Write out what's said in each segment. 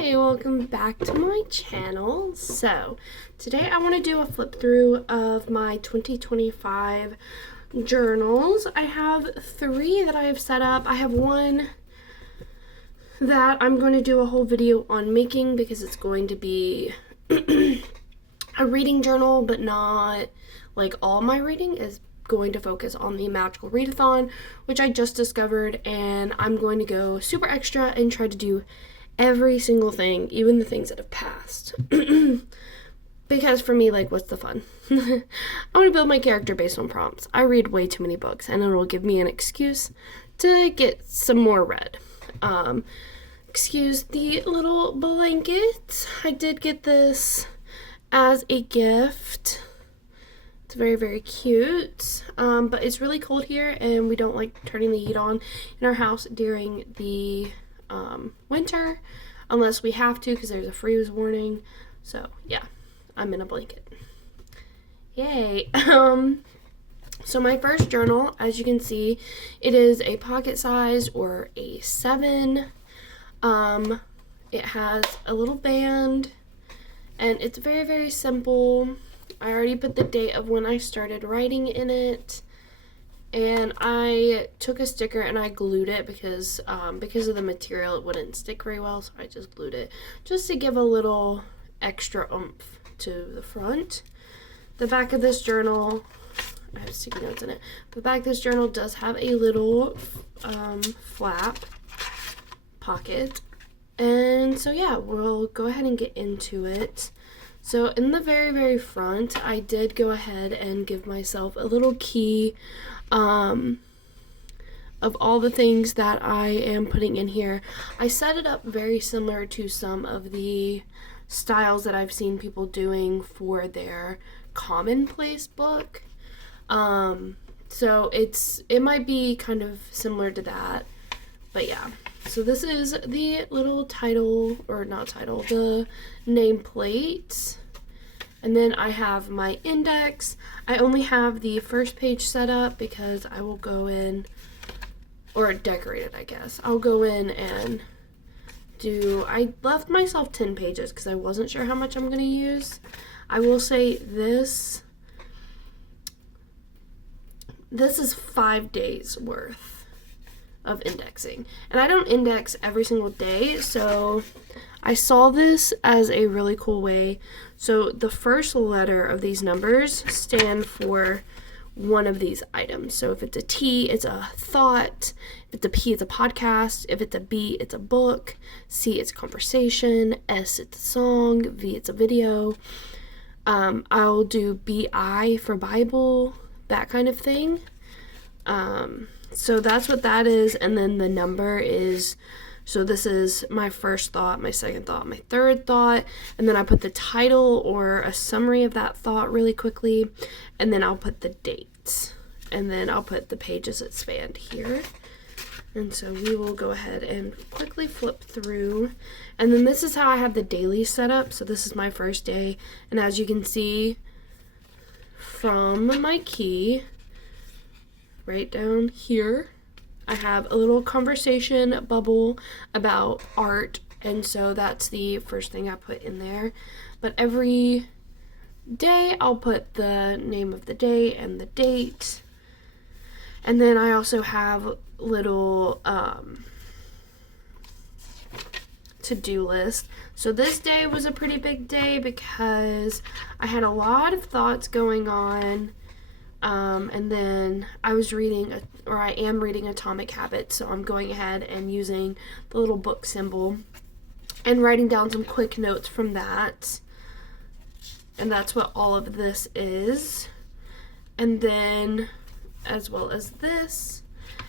Hi, welcome back to my channel. So, today I want to do a flip through of my 2025 journals. I have 3 that I have set up. I have one that I'm going to do a whole video on making because it's going to be a reading journal, but not like all my reading is going to focus on the magical readathon, which I just discovered, and I'm going to go super extra and try to do every single thing, even the things that have passed. Because for me, like, what's the fun? I want to build my character based on prompts. I read way too many books, and it will give me an excuse to get some more read. Excuse the little blanket. I did get this as a gift. It's very, very cute, but it's really cold here, and we don't like turning the heat on in our house during the winter, unless we have to because there's a freeze warning. So yeah, I'm in a blanket. Yay. So my first journal, as you can see, it is a pocket size or a 7. It has a little band, and it's very, very simple. I already put the date of when I started writing in it, and I took a sticker and I glued it because of the material it wouldn't stick very well, so I just glued it just to give a little extra oomph to the front. The back of this journal, I have sticky notes in it. The back of this journal does have a little flap pocket, and so yeah, we'll go ahead and get into it. So in the very, very front, I did go ahead and give myself a little key of all the things that I am putting in here. I set it up very similar to some of the styles that I've seen people doing for their commonplace book. So it might be kind of similar to that, but yeah. So this is the little title, or not title, the nameplate. And then I have my index. I only have the first page set up because I will go in, or decorated, I guess. I'll go in and I left myself 10 pages because I wasn't sure how much I'm going to use. I will say this is 5 days worth of indexing, and I don't index every single day, so I saw this as a really cool way. So the first letter of these numbers stand for one of these items. So if it's a T, it's a thought. If it's a P, it's a podcast. If it's a B, it's a book. C, it's conversation. S, it's a song. V, it's a video. I'll do BI for Bible, that kind of thing. So that's what that is, and then the number is, so this is my first thought, my second thought, my third thought, and then I put the title or a summary of that thought really quickly, and then I'll put the dates, and then I'll put the pages that spanned here. And so we will go ahead and quickly flip through, and then this is how I have the daily set up. So this is my first day, and as you can see from my key, right down here, I have a little conversation bubble about art, and so that's the first thing I put in there. But every day I'll put the name of the day and the date, and then I also have little to-do list. So this day was a pretty big day because I had a lot of thoughts going on. And then I am reading Atomic Habits, so I'm going ahead and using the little book symbol and writing down some quick notes from that. And that's what all of this is. And then, as well as this,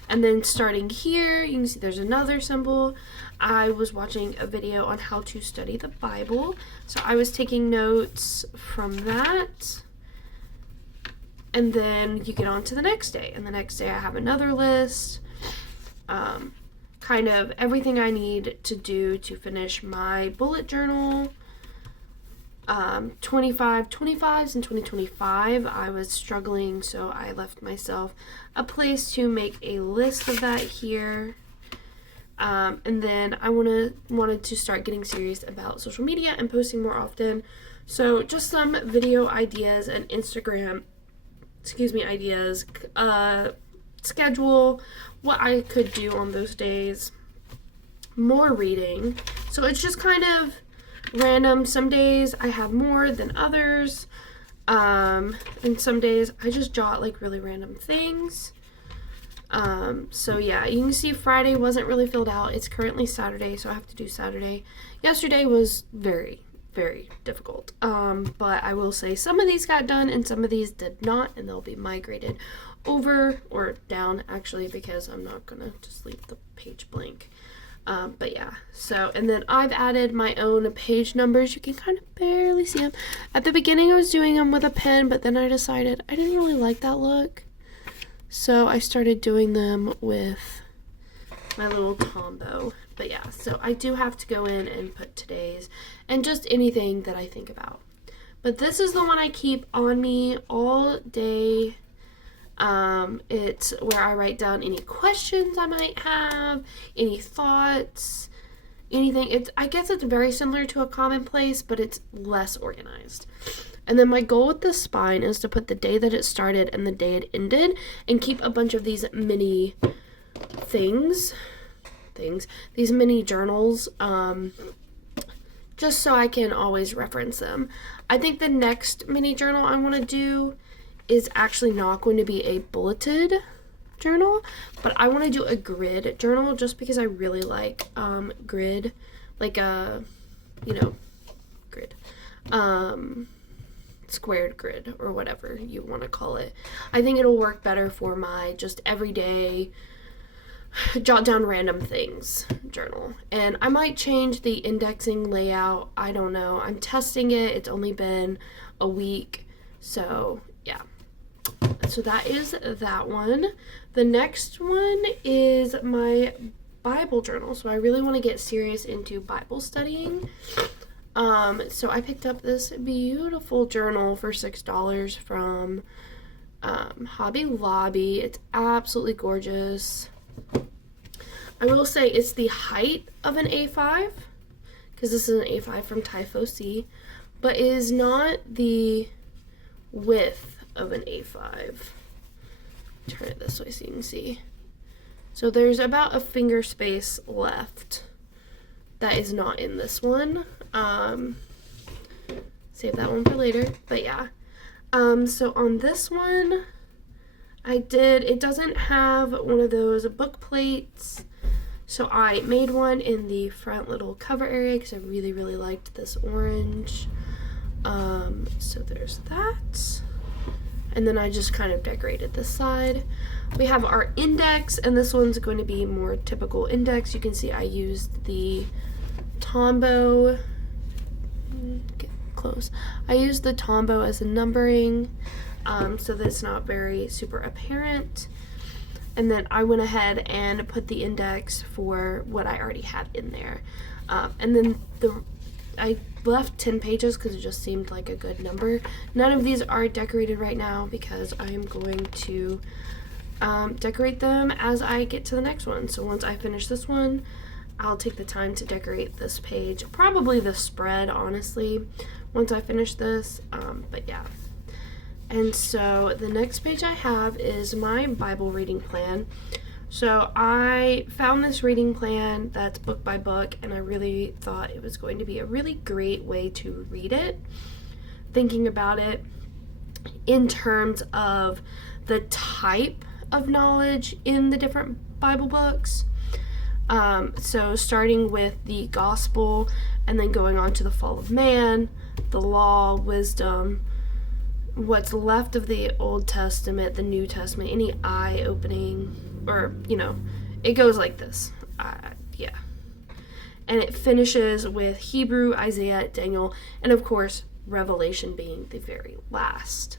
and then starting here, you can see there's another symbol. I was watching a video on how to study the Bible, so I was taking notes from that. And then you get on to the next day. And the next day I have another list, kind of everything I need to do to finish my bullet journal. 25s in 2025, I was struggling, so I left myself a place to make a list of that here. And then I wanted to start getting serious about social media and posting more often. So just some video ideas and Instagram, ideas, schedule, what I could do on those days, more reading. So it's just kind of random. Some days I have more than others. And some days I just jot like really random things. So yeah, you can see Friday wasn't really filled out. It's currently Saturday, so I have to do Saturday. Yesterday was very, very difficult. But I will say some of these got done and some of these did not, and they'll be migrated over or down actually, because I'm not gonna just leave the page blank. But yeah, so, and then I've added my own page numbers. You can kind of barely see them. At the beginning I was doing them with a pen, but then I decided I didn't really like that look. So I started doing them with my little combo. But yeah, so I do have to go in and put today's and just anything that I think about. But this is the one I keep on me all day. It's where I write down any questions I might have, any thoughts, anything. I guess it's very similar to a commonplace, but it's less organized. And then my goal with the spine is to put the day that it started and the day it ended, and keep a bunch of these mini these mini journals, just so I can always reference them. I think the next mini journal I want to do is actually not going to be a bulleted journal, but I want to do a grid journal just because I really like grid, like a, grid. Squared grid or whatever you want to call it. I think it'll work better for my just everyday jot down random things journal. And I might change the indexing layout. I don't know. I'm testing it. It's only been a week. So yeah. So that is that one. The next one is my Bible journal. So I really want to get serious into Bible studying. So I picked up this beautiful journal for $6 from Hobby Lobby. It's absolutely gorgeous. I will say it's the height of an A5, because this is an A5 from Tiefossi, but it is not the width of an A5. Turn it this way so you can see. So there's about a finger space left that is not in this one. Save that one for later, but yeah. So on this one, it doesn't have one of those book plates, so I made one in the front little cover area because I really, really liked this orange. So there's that. And then I just kind of decorated this side. We have our index, and this one's going to be more typical index. You can see I used the Tombow. Get close. I used the Tombow as a numbering, so that it's not very super apparent. And then I went ahead and put the index for what I already had in there. And then I left 10 pages because it just seemed like a good number. None of these are decorated right now because I am going to decorate them as I get to the next one. So once I finish this one, I'll take the time to decorate this page. Probably the spread, honestly, once I finish this. But yeah. And so the next page I have is my Bible reading plan. So I found this reading plan that's book by book, and I really thought it was going to be a really great way to read it. Thinking about it in terms of the type of knowledge in the different Bible books. So starting with the gospel and then going on to the fall of man, the law, wisdom, what's left of the Old Testament, the New Testament, any eye-opening, or, it goes like this. Yeah. And it finishes with Hebrew, Isaiah, Daniel, and of course, Revelation being the very last.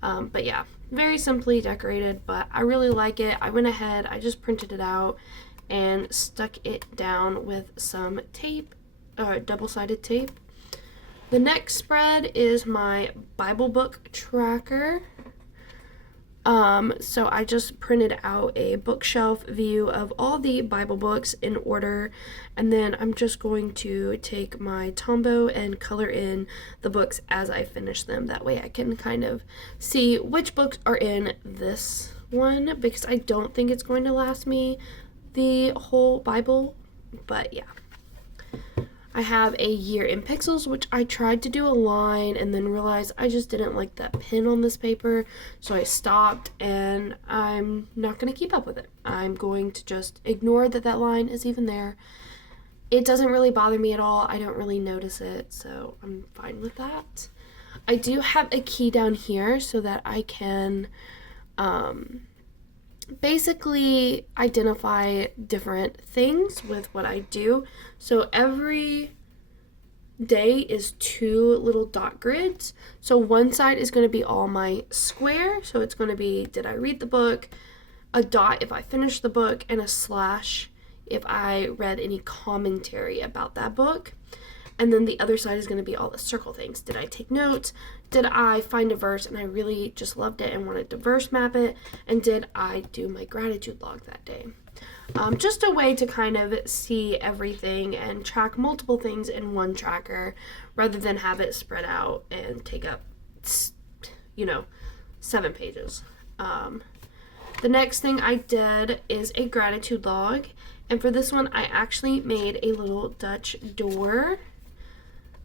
But yeah, very simply decorated, but I really like it. I went ahead, I just printed it out and stuck it down with some tape, double-sided tape. The next spread is my Bible book tracker. So I just printed out a bookshelf view of all the Bible books in order, and then I'm just going to take my Tombow and color in the books as I finish them. That way I can kind of see which books are in this one, because I don't think it's going to last me the whole Bible, but yeah. I have a year in pixels, which I tried to do a line and then realized I just didn't like that pin on this paper, so I stopped, and I'm not going to keep up with it. I'm going to just ignore that that line is even there. It doesn't really bother me at all. I don't really notice it, so I'm fine with that. I do have a key down here so that I can basically identify different things with what I do. So every day is 2 little dot grids. So one side is going to be all my square. So it's going to be, did I read the book? A dot if I finished the book, and a slash if I read any commentary about that book. And then the other side is going to be all the circle things. Did I take notes? Did I find a verse and I really just loved it and wanted to verse map it? And did I do my gratitude log that day? Just a way to kind of see everything and track multiple things in one tracker rather than have it spread out and take up, 7 pages. The next thing I did is a gratitude log. And for this one, I actually made a little Dutch door.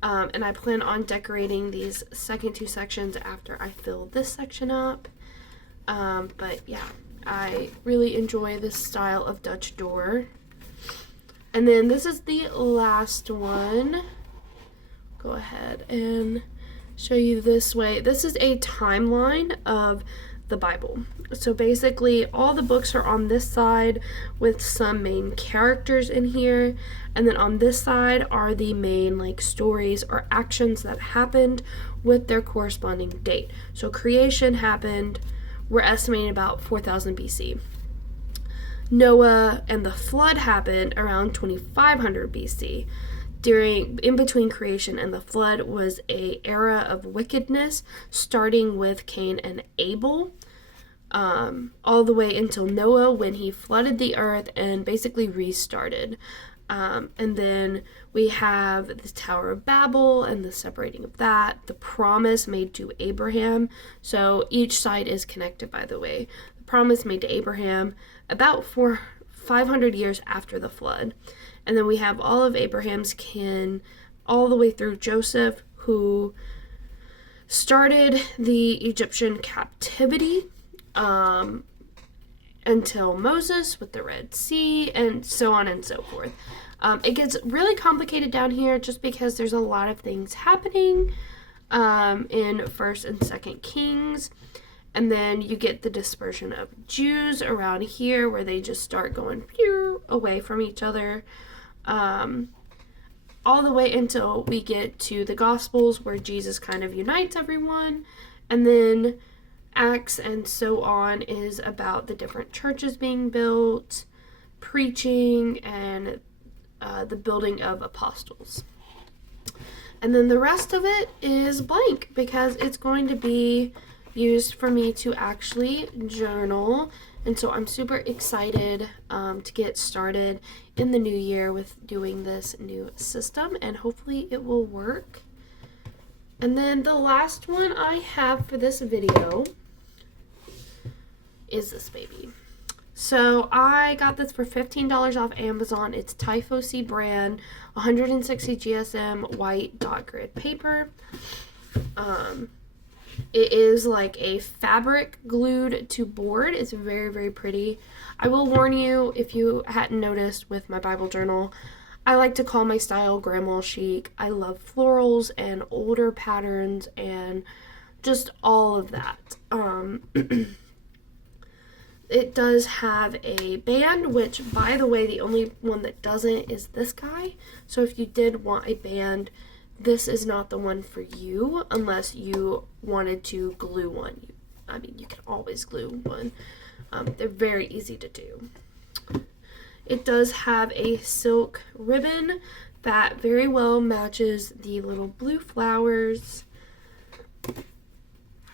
And I plan on decorating these second 2 sections after I fill this section up. But yeah, I really enjoy this style of Dutch door. And then this is the last one. Go ahead and show you this way. This is a timeline of the Bible. So basically all the books are on this side with some main characters in here, and then on this side are the main stories or actions that happened with their corresponding date. So creation happened, we're estimating about 4000 BC. Noah and the flood happened around 2500 BC. In between creation and the flood was a era of wickedness, starting with Cain and Abel, all the way until Noah, when he flooded the earth and basically restarted. And then we have the Tower of Babel and the separating of that, the promise made to Abraham. So each side is connected, by the way. The promise made to Abraham about 500 years after the flood. And then we have all of Abraham's kin all the way through Joseph, who started the Egyptian captivity until Moses with the Red Sea, and so on and so forth. It gets really complicated down here just because there's a lot of things happening in 1st and 2nd Kings. And then you get the dispersion of Jews around here where they just start going away from each other. All the way until we get to the Gospels where Jesus kind of unites everyone. And then Acts and so on is about the different churches being built, preaching, and the building of apostles. And then the rest of it is blank because it's going to be used for me to actually journal. And so I'm super excited to get started in the new year with doing this new system, and hopefully it will work. And then the last one I have for this video is this baby. So I got this for $15 off Amazon. It's Tiefossi brand, 160 GSM white dot grid paper. It is like a fabric glued to board. It's very, very pretty. I will warn you, if you hadn't noticed with my Bible journal, I like to call my style grandma chic. I love florals and older patterns and just all of that. It does have a band, which, by the way, the only one that doesn't is this guy. So if you did want a band, this is not the one for you unless you wanted to glue one. I mean, you can always glue one. They're very easy to do. It does have a silk ribbon that very well matches the little blue flowers.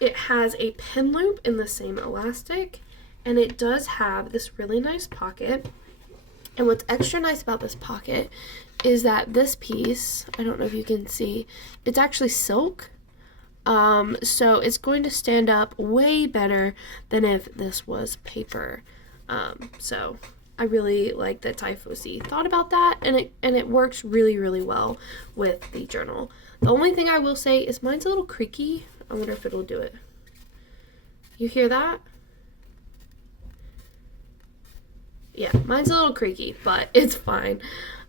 It has a pen loop in the same elastic, and it does have this really nice pocket. And what's extra nice about this pocket is that this piece, I don't know if you can see, it's actually silk. So it's going to stand up way better than if this was paper. So I really like that Tiefossi thought about that, and it works really, really well with the journal. The only thing I will say is mine's a little creaky. I wonder if it'll do it. You hear that? Yeah, mine's a little creaky, but it's fine.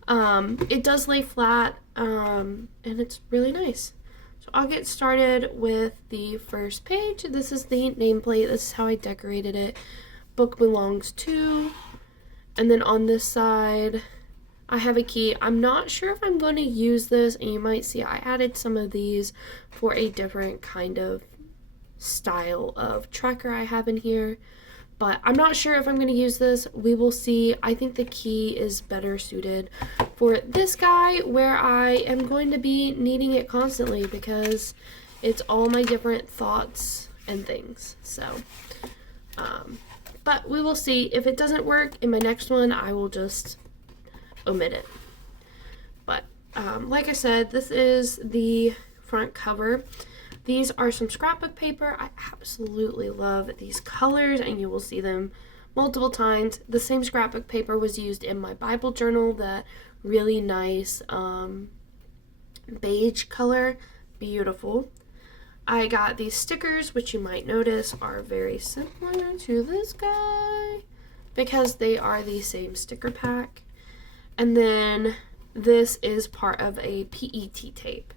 It does lay flat, and it's really nice. So I'll get started with the first page. This is the nameplate. This is how I decorated it. Book belongs to. And then on this side, I have a key. I'm not sure if I'm going to use this, and you might see I added some of these for a different kind of style of tracker I have in here. But I'm not sure if I'm going to use this. We will see. I think the key is better suited for this guy, where I am going to be needing it constantly because it's all my different thoughts and things. So, but we will see. If it doesn't work in my next one, I will just omit it. But like I said, this is the front cover. These are some scrapbook paper. I absolutely love these colors, and you will see them multiple times. The same scrapbook paper was used in my Bible journal, that really nice beige color. Beautiful. I got these stickers, which you might notice are very similar to this guy because they are the same sticker pack. And then this is part of a PET tape.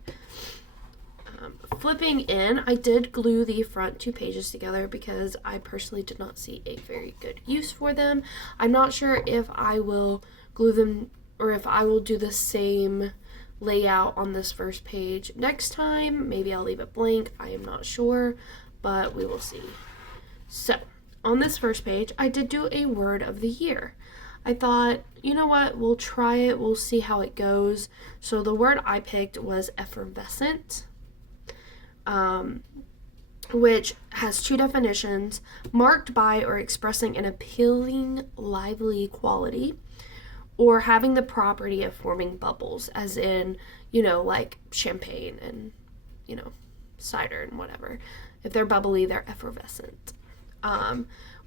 Flipping in, I did glue the front 2 pages together because I personally did not see a very good use for them. I'm not sure if I will glue them or if I will do the same layout on this first page next time. Maybe I'll leave it blank. I am not sure, but we will see. So, on this first page, I did do a word of the year. I thought, you know what, we'll try it. We'll see how it goes. So the word I picked was effervescent. Which has 2 definitions: marked by or expressing an appealing, lively quality, or having the property of forming bubbles, as in, like champagne and, cider and whatever. If they're bubbly, they're effervescent.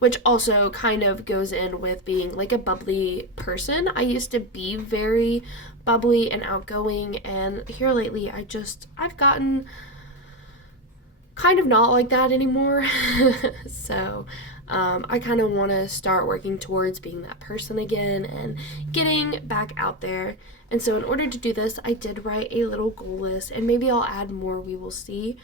Which also kind of goes in with being like a bubbly person. I used to be very bubbly and outgoing, and here lately I've gotten kind of not like that anymore. So I kind of want to start working towards being that person again and getting back out there. And so in order to do this, I did write a little goal list, and maybe I'll add more, we will see.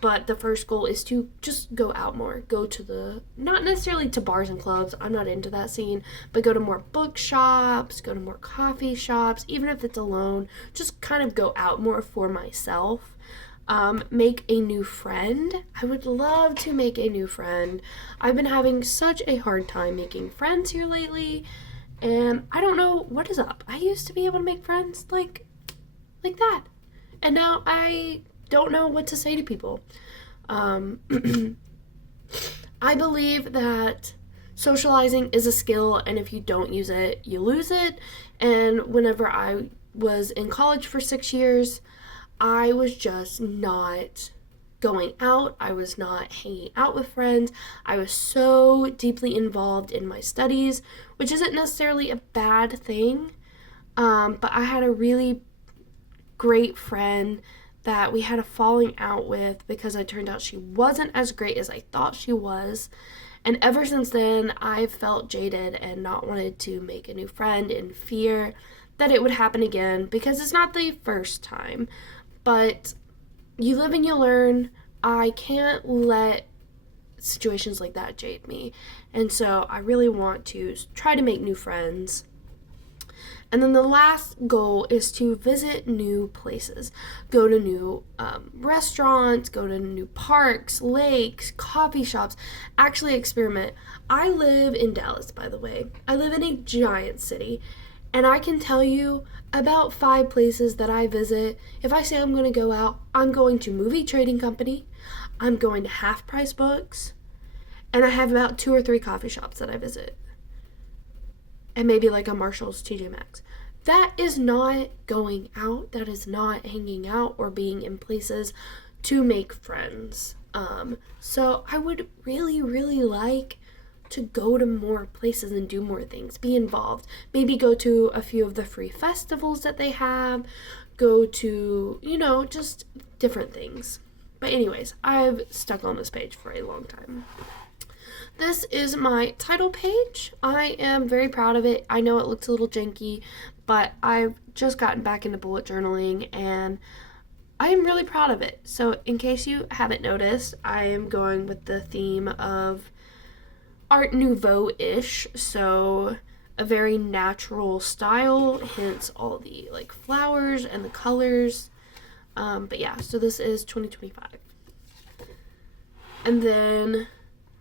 But the first goal is to just go out more, go to not necessarily to bars and clubs, I'm not into that scene, but go to more bookshops, go to more coffee shops, even if it's alone, just kind of go out more for myself. Make a new friend. I would love to make a new friend. I've been having such a hard time making friends here lately, and I don't know what is up. I used to be able to make friends like that, and now I don't know what to say to people. I believe that socializing is a skill, and if you don't use it, you lose it. And whenever I was in college for 6 years, I was just not going out. I was not hanging out with friends. I was so deeply involved in my studies, which isn't necessarily a bad thing. But I had a really great friend that we had a falling out with because it turned out she wasn't as great as I thought she was. And ever since then, I've felt jaded and not wanted to make a new friend in fear that it would happen again, because it's not the first time. But you live and you learn. I can't let situations like that jade me. And so I really want to try to make new friends. And then the last goal is to visit new places. Go to new restaurants, go to new parks, lakes, coffee shops. Actually experiment. I live in Dallas, by the way. I live in a giant city. And I can tell you about 5 places that I visit. If I say I'm going to go out, I'm going to Movie Trading Company, I'm going to Half Price Books, and I have about 2 or 3 coffee shops that I visit. And maybe like a Marshall's, TJ Maxx. That is not going out. That is not hanging out or being in places to make friends. So I would really, really like to go to more places and do more things, be involved. Maybe go to a few of the free festivals that they have, go to, just different things. But anyways, I've stuck on this page for a long time. This is my title page. I am very proud of it. I know it looks a little janky, but I've just gotten back into bullet journaling and I am really proud of it. So in case you haven't noticed, I am going with the theme of Art Nouveau-ish, so a very natural style, hence all the like flowers and the colors. But yeah, so this is 2025. And then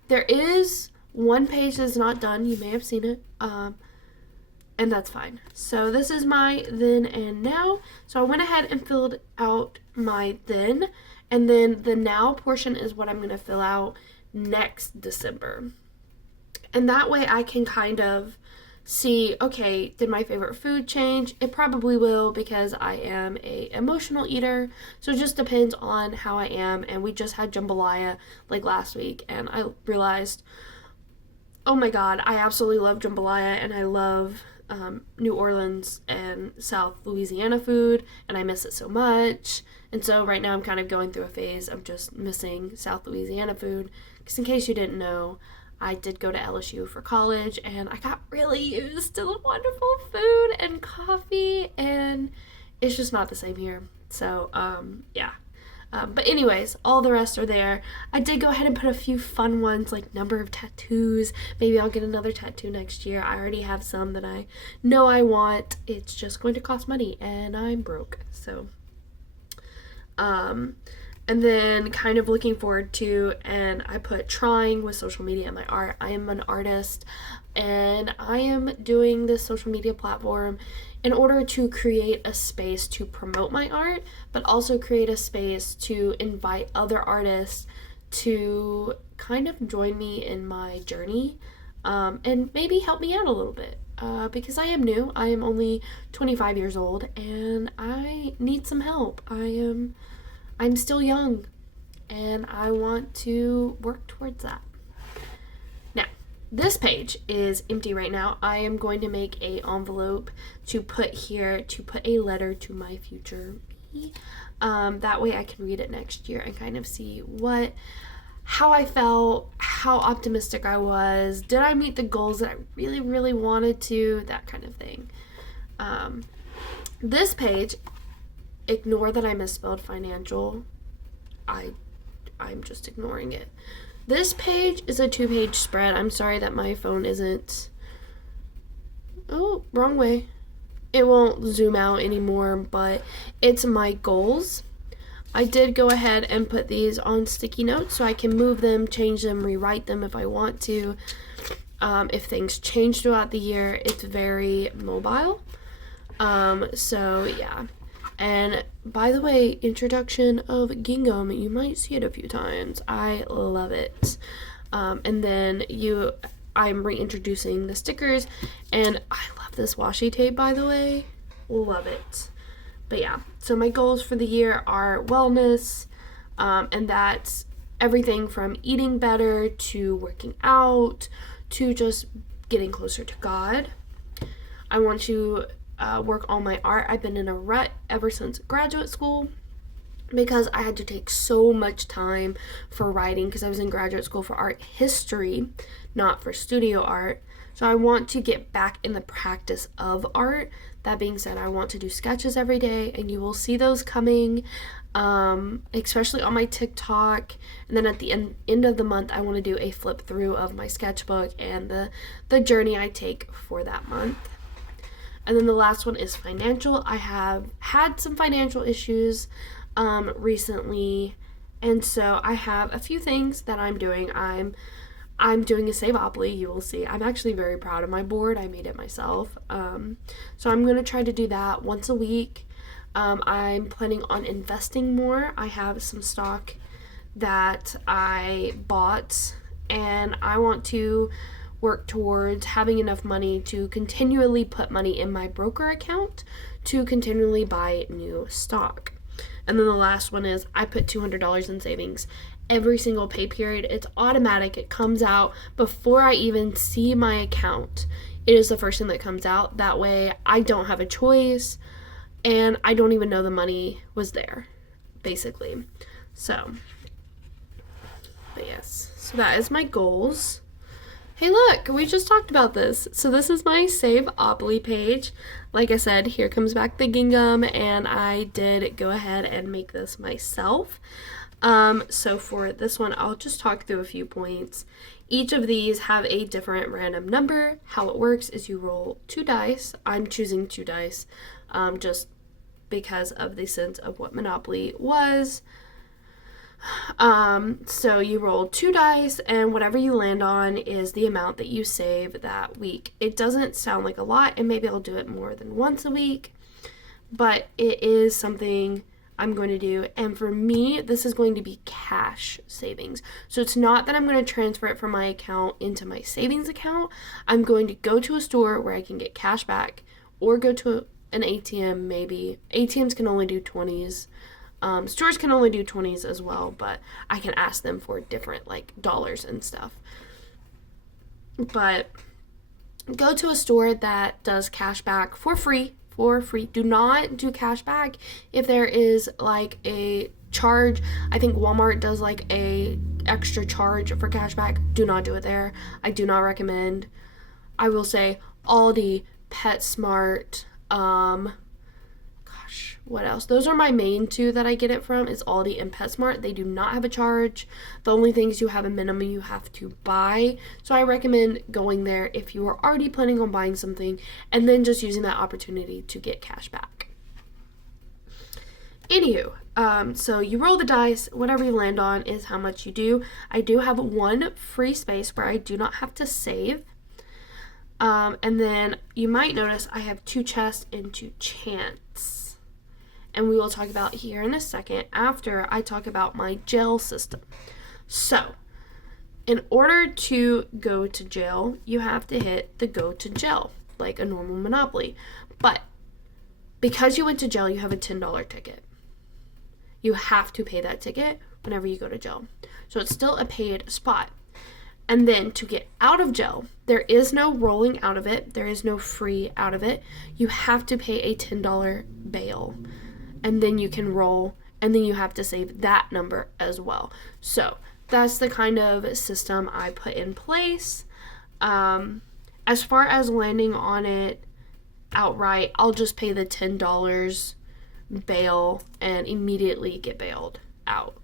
there is one page that's not done. You may have seen it. And that's fine. So this is my then and now. So I went ahead and filled out my then. And then the now portion is what I'm going to fill out next December. And that way I can kind of see, okay, did my favorite food change? It probably will because I am a emotional eater. So it just depends on how I am. And we just had jambalaya like last week. And I realized, oh my God, I absolutely love jambalaya and I love New Orleans and South Louisiana food, and I miss it so much. And so right now I'm kind of going through a phase of just missing South Louisiana food, because in case you didn't know, I did go to LSU for college, and I got really used to the wonderful food and coffee, and it's just not the same here. So, yeah. But anyways, all the rest are there. I did go ahead and put a few fun ones, like number of tattoos. Maybe I'll get another tattoo next year. I already have some that I know I want. It's just going to cost money, and I'm broke. So, and then kind of looking forward to, and I put trying with social media and my art. I am an artist, and I am doing this social media platform in order to create a space to promote my art, but also create a space to invite other artists to kind of join me in my journey, and maybe help me out a little bit, because I am new. I am only 25 years old, and I need some help. I'm still young, and I want to work towards that. Now, this page is empty right now. I am going to make a envelope to put here, to put a letter to my future me. That way I can read it next year and kind of see how I felt, how optimistic I was, did I meet the goals that I really, really wanted to, that kind of thing. This page, ignore that I misspelled financial. I'm just ignoring it. This page is a 2-page spread. I'm sorry that my phone isn't... Oh, wrong way. It won't zoom out anymore, but it's my goals. I did go ahead and put these on sticky notes so I can move them, change them, rewrite them if I want to. If things change throughout the year, it's very mobile. So yeah. And by the way, introduction of gingham, you might see it a few times. I love it. And then I'm reintroducing the stickers, and I love this washi tape, by the way. Love it. But yeah, so my goals for the year are wellness, and that's everything from eating better to working out to just getting closer to God. I want to work on my art. I've been in a rut ever since graduate school because I had to take so much time for writing because I was in graduate school for art history, not for studio art. So I want to get back in the practice of art. That being said, I want to do sketches every day, and you will see those coming, especially on my TikTok. And then at the end of the month, I want to do a flip through of my sketchbook and the journey I take for that month. And then the last one is financial. I have had some financial issues recently, and so I have a few things that I'm doing. I'm I'm doing a Saveopoly, you will see. I'm actually very proud of my board. I made it myself. So I'm going to try to do that once a week. I'm planning on investing more. I have some stock that I bought, and I want to work towards having enough money to continually put money in my broker account to continually buy new stock. And then the last one is I put $200 in savings every single pay period. It's automatic. It comes out before I even see my account. It is the first thing that comes out. That way I don't have a choice and I don't even know the money was there, basically. So, but yes. So that is my goals. Hey, look, we just talked about this. So this is my Saveopoly page. Like I said, here comes back the gingham, and I did go ahead and make this myself. So for this one, I'll just talk through a few points. Each of these have a different random number. How it works is you roll 2 dice. I'm choosing 2 dice just because of the sense of what Monopoly was. So you roll 2 dice, and whatever you land on is the amount that you save that week. It doesn't sound like a lot, and maybe I'll do it more than once a week, but it is something I'm going to do. And for me, this is going to be cash savings. So it's not that I'm going to transfer it from my account into my savings account. I'm going to go to a store where I can get cash back, or go to an ATM maybe. ATMs can only do 20s. Stores can only do 20s as well, but I can ask them for different, like, dollars and stuff. But go to a store that does cash back for free. Do not do cash back if there is, like, a charge. I think Walmart does, like, a extra charge for cash back. Do not do it there. I do not recommend. I will say Aldi, PetSmart, what else? Those are my main 2 that I get it from, is Aldi and PetSmart. They do not have a charge. The only things you have a minimum you have to buy. So I recommend going there if you are already planning on buying something, and then just using that opportunity to get cash back. Anywho, so you roll the dice. Whatever you land on is how much you do. I do have 1 free space where I do not have to save. And then you might notice I have 2 chests and 2 chants. And we will talk about here in a second after I talk about my jail system. So, in order to go to jail, you have to hit the go to jail, like a normal Monopoly. But because you went to jail, you have a $10 ticket. You have to pay that ticket whenever you go to jail. So it's still a paid spot. And then to get out of jail, there is no rolling out of it. There is no free out of it. You have to pay a $10 bail. And then you can roll, and then you have to save that number as well. So that's the kind of system I put in place. As far as landing on it outright, I'll just pay the $10 bail and immediately get bailed out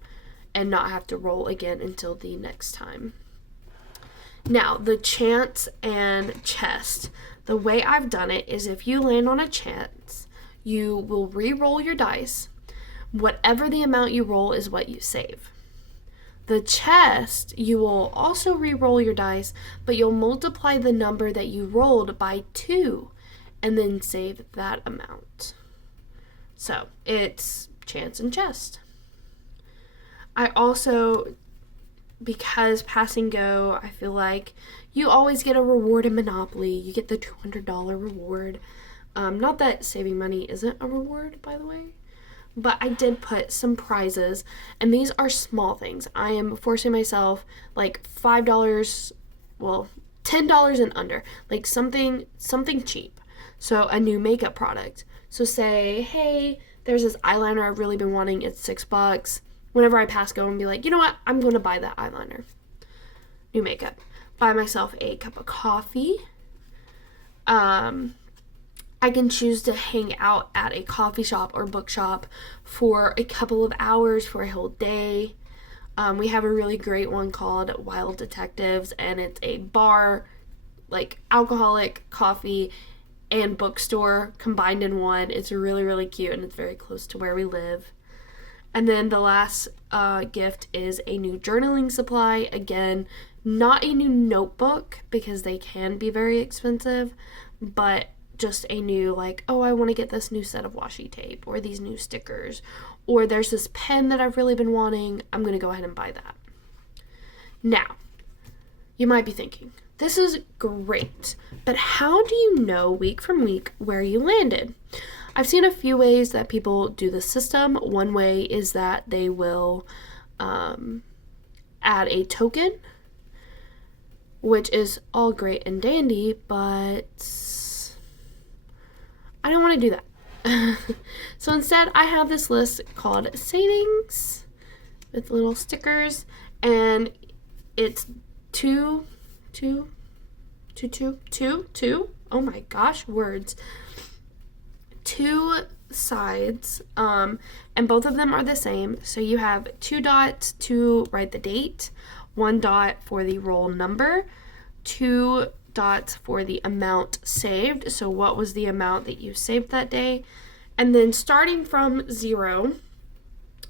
and not have to roll again until the next time. Now, the chance and chest. The way I've done it is if you land on a chance, you will re-roll your dice. Whatever the amount you roll is what you save. The chest, you will also re-roll your dice, but you'll multiply the number that you rolled by 2 and then save that amount. So it's chance and chest. I also, because pass and go, I feel like you always get a reward in Monopoly. You get the $200 reward. Not that saving money isn't a reward, by the way, but I did put some prizes, and these are small things. I am forcing myself, like $5, well, $10 and under, like something cheap. So a new makeup product. So say, hey, there's this eyeliner I've really been wanting. It's $6. Whenever I pass go and be like, you know what? I'm going to buy that eyeliner. New makeup. Buy myself a cup of coffee. I can choose to hang out at a coffee shop or bookshop for a couple of hours, for a whole day. We have a really great one called Wild Detectives, and it's a bar, like alcoholic, coffee, and bookstore combined in one. It's really, really cute, and it's very close to where we live. And then the last gift is a new journaling supply. Again, Not a new notebook, because they can be very expensive, but just a new, like, oh, I want to get this new set of washi tape or these new stickers, or there's this pen that I've really been wanting. I'm going to go ahead and buy that. Now, you might be thinking, this is great, but how do you know week from week where you landed? I've seen a few ways that people do the system. One way is that they will add a token, which is all great and dandy, but I don't want to do that. So instead, I have this list called savings with little stickers, and it's two. Oh my gosh, words. 2 sides, and both of them are the same. So you have 2 dots to write the date, 1 dot for the roll number, 2 dots for the amount saved. So what was the amount that you saved that day? And then starting from 0,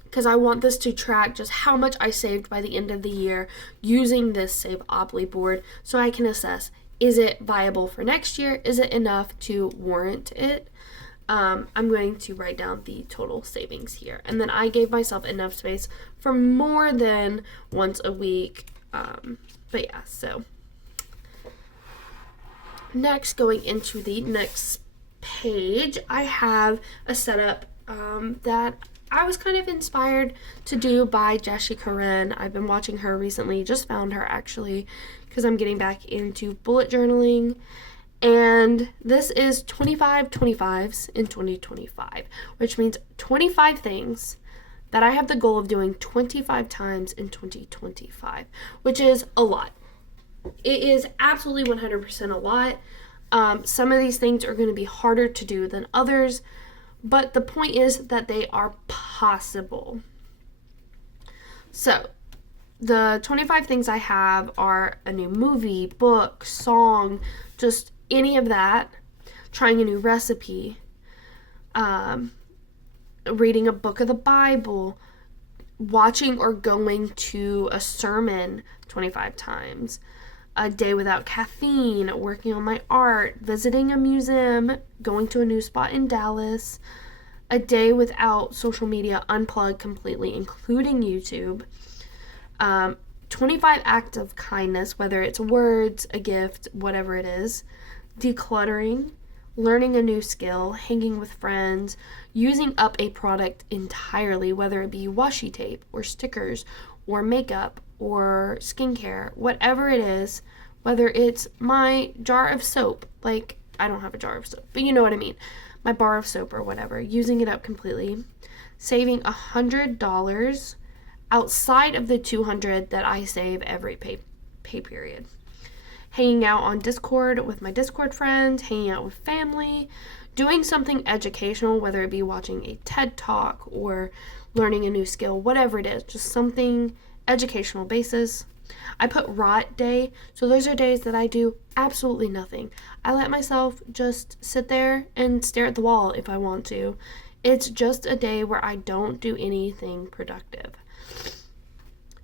because I want this to track just how much I saved by the end of the year using this Saveopoly board, so I can assess, is it viable for next year? Is it enough to warrant it? I'm going to write down the total savings here. And then I gave myself enough space for more than once a week. But yeah, so next, going into the next page, I have a setup that I was kind of inspired to do by Jessie Corinne. I've been watching her recently, just found her actually, because I'm getting back into bullet journaling. And this is 25 25s in 2025, which means 25 things that I have the goal of doing 25 times in 2025, which is a lot. It is absolutely 100% a lot. Some of these things are going to be harder to do than others, but the point is that they are possible. So, the 25 things I have are a new movie, book, song, just any of that, trying a new recipe, reading a book of the Bible, watching or going to a sermon 25 times, a day without caffeine, working on my art, visiting a museum, going to a new spot in Dallas, a day without social media, unplugged completely, including YouTube, 25 acts of kindness, whether it's words, a gift, whatever it is, decluttering, learning a new skill, hanging with friends, using up a product entirely, whether it be washi tape or stickers or makeup or skincare, whatever it is, whether it's my jar of soap, like I don't have a jar of soap, but you know what I mean, my bar of soap or whatever, using it up completely, saving $100 outside of the $200 that I save every pay period. Hanging out on Discord with my Discord friends, hanging out with family, doing something educational, whether it be watching a TED Talk or learning a new skill, whatever it is, just something educational basis. I put rot day, so those are days that I do absolutely nothing. I let myself just sit there and stare at the wall if I want to. It's just a day where I don't do anything productive.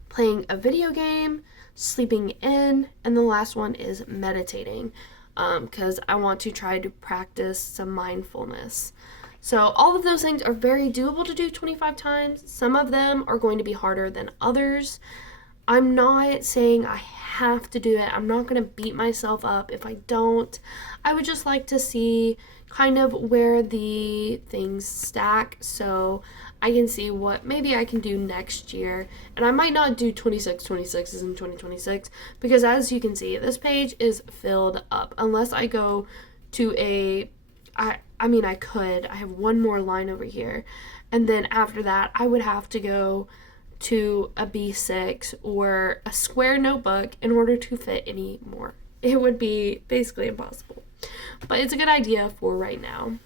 Playing a video game, sleeping in, and the last one is meditating, because I want to try to practice some mindfulness. So all of those things are very doable to do 25 times. Some of them are going to be harder than others. I'm not saying I have to do it. I'm not going to beat myself up if I don't. I would just like to see kind of where the things stack so I can see what maybe I can do next year. And I might not do 26 26s in 2026 because, as you can see, this page is filled up unless I go to I could. I have one more line over here. And then after that, I would have to go to a B6 or a square notebook in order to fit any more. It would be basically impossible. But it's a good idea for right now.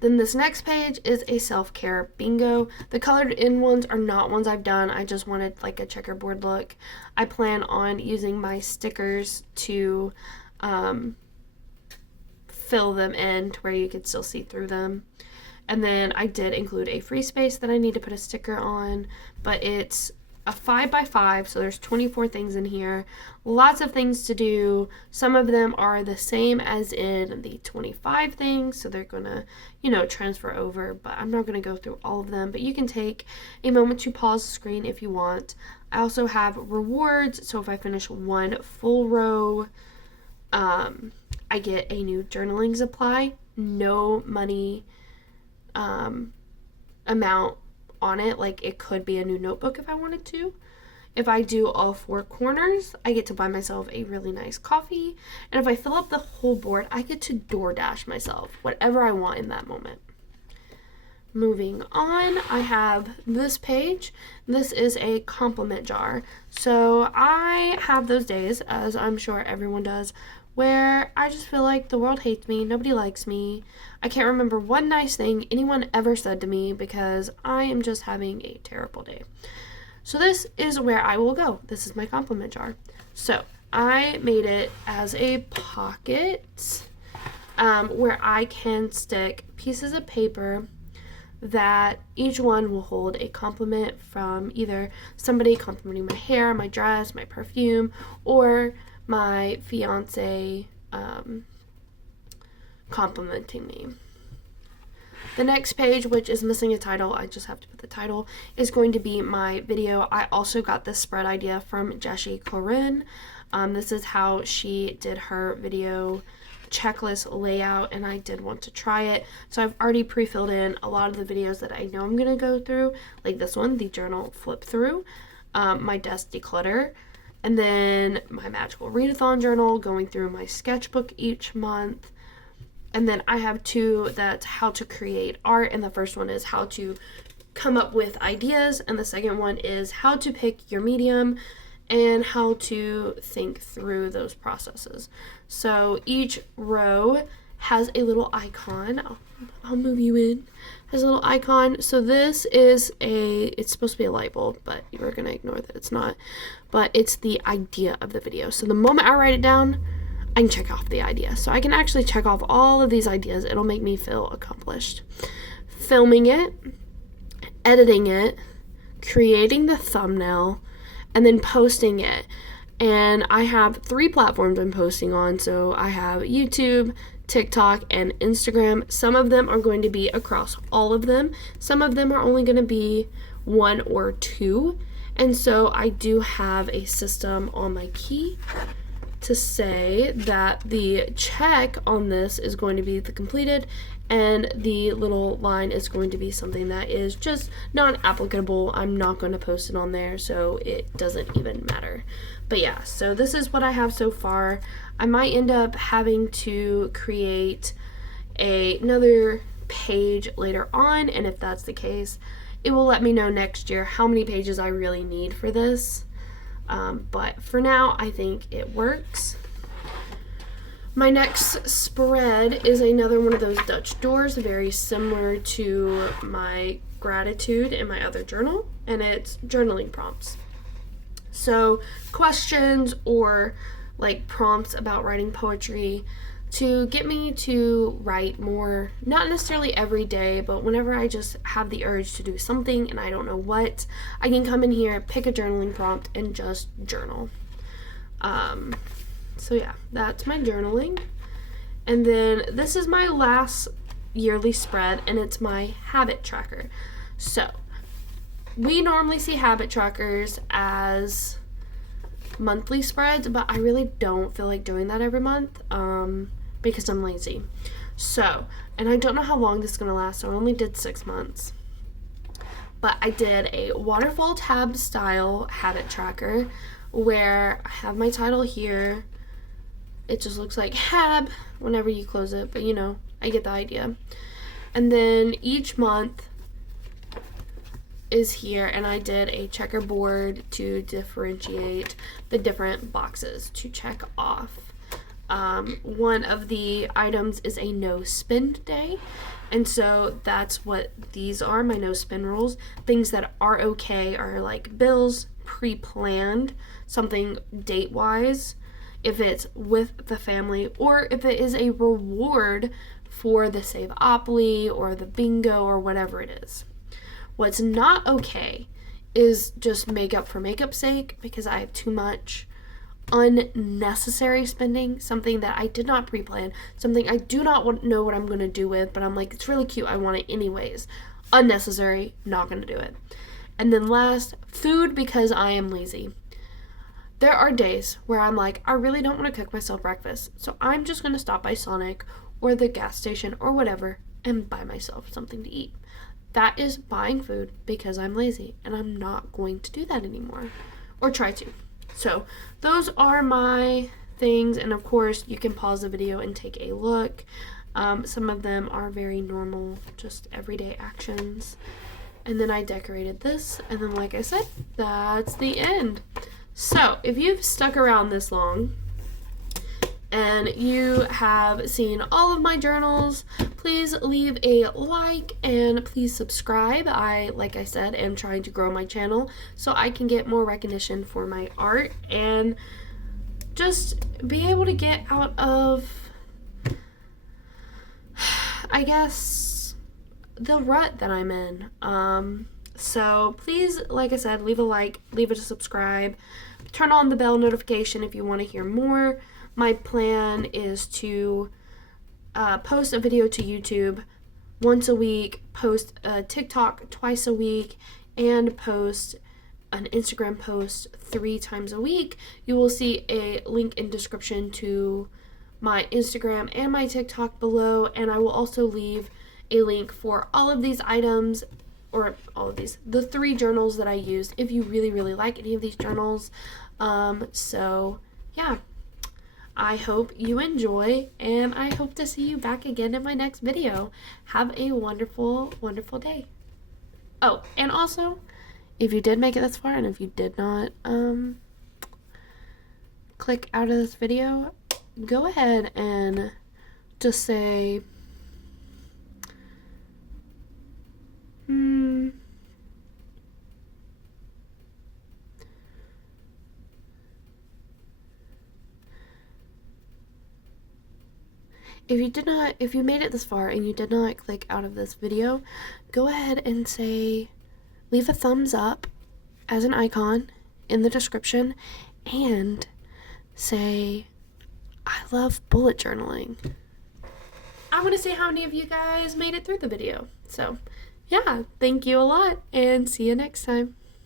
Then this next page is a self-care bingo. The colored in ones are not ones I've done. I just wanted like a checkerboard look. I plan on using my stickers to fill them in to where you could still see through them. And then I did include a free space that I need to put a sticker on, but it's a 5x5, so there's 24 things in here. Lots of things to do. Some of them are the same as in the 25 things, so they're gonna, transfer over, but I'm not gonna go through all of them. But you can take a moment to pause the screen if you want. I also have rewards, so if I finish one full row, I get a new journaling supply. No money amount on it. Like, it could be a new notebook if I wanted to. If I do all 4 corners, I get to buy myself a really nice coffee. And if I fill up the whole board, I get to DoorDash myself whatever I want in that moment. Moving on, I have this page. This is a compliment jar. So I have those days, as I'm sure everyone does, where I just feel like the world hates me, nobody likes me. I can't remember one nice thing anyone ever said to me because I am just having a terrible day. So this is where I will go. This is my compliment jar. So I made it as a pocket where I can stick pieces of paper that each one will hold a compliment from either somebody complimenting my hair, my dress, my perfume, or my fiance complimenting me. The next page, which is missing a title, I just have to put the title, is going to be my video. I also got this spread idea from Jessie Corinne. This is how she did her video checklist layout, and I did want to try it. So I've already pre-filled in a lot of the videos that I know I'm going to go through, like this one, the journal flip through, my desk declutter, and then my magical readathon journal, going through my sketchbook each month. And then I have 2 that's how to create art, and the first one is how to come up with ideas, and the second one is how to pick your medium and how to think through those processes. So each row has a little icon. I'll move you in. Has a little icon. So this is it's supposed to be a light bulb, but you're going to ignore that it's not. But it's the idea of the video. So the moment I write it down, I can check off the idea. So I can actually check off all of these ideas. It'll make me feel accomplished. Filming it, editing it, creating the thumbnail, and then posting it. And I have 3 platforms I'm posting on. So I have YouTube, TikTok, and Instagram. Some of them are going to be across all of them. Some of them are only going to be 1 or 2. And so I do have a system on my key to say that the check on this is going to be the completed, and the little line is going to be something that is just not applicable. I'm not going to post it on there, so it doesn't even matter. But yeah, so this is what I have so far. I might end up having to create another page later on, and if that's the case, it will let me know next year how many pages I really need for this. But for now, I think it works. My next spread is another one of those Dutch doors, very similar to my gratitude in my other journal, and it's journaling prompts. So questions or like prompts about writing poetry to get me to write more, not necessarily every day, but whenever I just have the urge to do something and I don't know what, I can come in here, pick a journaling prompt, and just journal. So yeah, that's my journaling. And then this is my last yearly spread, and it's my habit tracker. So we normally see habit trackers as monthly spreads, but I really don't feel like doing that every month because I'm lazy. So, and I don't know how long this is going to last, so I only did 6 months. But I did a waterfall tab style habit tracker where I have my title here. It just looks like hab whenever you close it, but I get the idea. And then each month is here, and I did a checkerboard to differentiate the different boxes to check off. One of the items is a no spend day, and so that's what these are, my no spend rules. Things that are okay are like bills, pre-planned, something date-wise, if it's with the family, or if it is a reward for the Save-Opoly or the bingo or whatever it is. What's not okay is just makeup for makeup's sake because I have too much unnecessary spending, something that I did not pre-plan, something I do not know what I'm going to do with, but I'm like, it's really cute, I want it anyways. Unnecessary, not going to do it. And then last, food, because I am lazy. There are days where I'm like, I really don't want to cook myself breakfast, so I'm just going to stop by Sonic or the gas station or whatever and buy myself something to eat. That is buying food because I'm lazy, and I'm not going to do that anymore, or try to. So those are my things, and of course you can pause the video and take a look. Some of them are very normal, just everyday actions. And then I decorated this, and then like I said, that's the end. So if you've stuck around this long and you have seen all of my journals, please leave a like and please subscribe. Like I said, am trying to grow my channel so I can get more recognition for my art and just be able to get out of, I guess, the rut that I'm in. So please, like I said, leave a like, leave a subscribe, turn on the bell notification if you want to hear more. My plan is to post a video to YouTube once a week, post a TikTok twice a week, and post an Instagram post 3 times a week. You will see a link in description to my Instagram and my TikTok below, and I will also leave a link for all of these items, or all of these, the 3 journals that I used, if you really, really like any of these journals. So yeah, I hope you enjoy, and I hope to see you back again in my next video. Have a wonderful, wonderful day. Oh, and also, if you did make it this far, and if you did not click out of this video, go ahead and just say, if you made it this far and you did not click out of this video, go ahead and say, leave a thumbs up as an icon in the description, and say, I love bullet journaling. I want to see how many of you guys made it through the video. So yeah, thank you a lot, and see you next time.